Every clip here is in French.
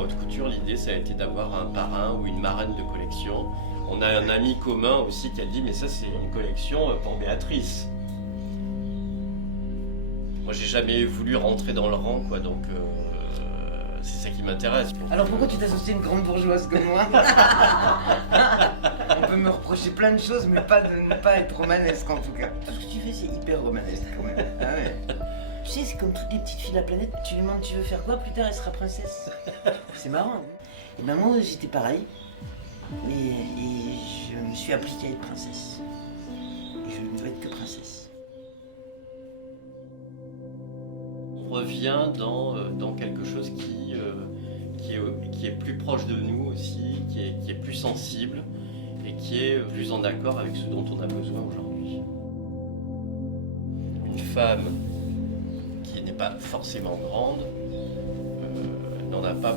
en haute couture, l'idée ça a été d'avoir un parrain ou une marraine de collection. On a un ami commun aussi qui a dit mais ça c'est une collection pour Béatrice. Moi j'ai jamais voulu rentrer dans le rang quoi, donc c'est ça qui m'intéresse. Alors pourquoi tu t'associes à une grande bourgeoise comme moi? On peut me reprocher plein de choses, mais pas de ne pas être romanesque en tout cas. Tout ce que tu fais, c'est hyper romanesque quand même. Ah ouais. Tu sais, c'est comme toutes les petites filles de la planète, tu lui demandes tu veux faire quoi plus tard, elle sera princesse. C'est marrant. Hein. Et ben moi j'étais pareil, et je me suis appliqué à être princesse. Et je ne veux être que princesse. On revient dans quelque chose qui est plus proche de nous aussi, qui est plus sensible et qui est plus en accord avec ce dont on a besoin aujourd'hui. Une femme qui n'est pas forcément grande n'en a pas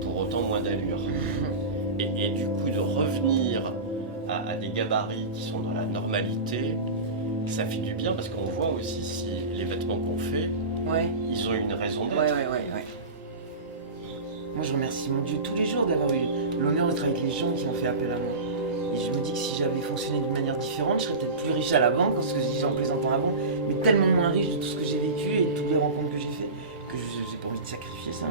pour autant moins d'allure. Et du coup de revenir à des gabarits qui sont dans la normalité, ça fait du bien parce qu'on voit aussi si les vêtements qu'on fait, Ouais. ils ont une raison d'être. Ouais. Moi je remercie mon Dieu tous les jours d'avoir eu l'honneur d'être avec les gens qui ont fait appel à moi. Et je me dis que si j'avais fonctionné d'une manière différente, je serais peut-être plus riche à la banque, ce que je disais en plaisantant avant, mais tellement moins riche de tout ce que j'ai vécu et de toutes les rencontres que j'ai fait, que j'ai pas envie de sacrifier ça.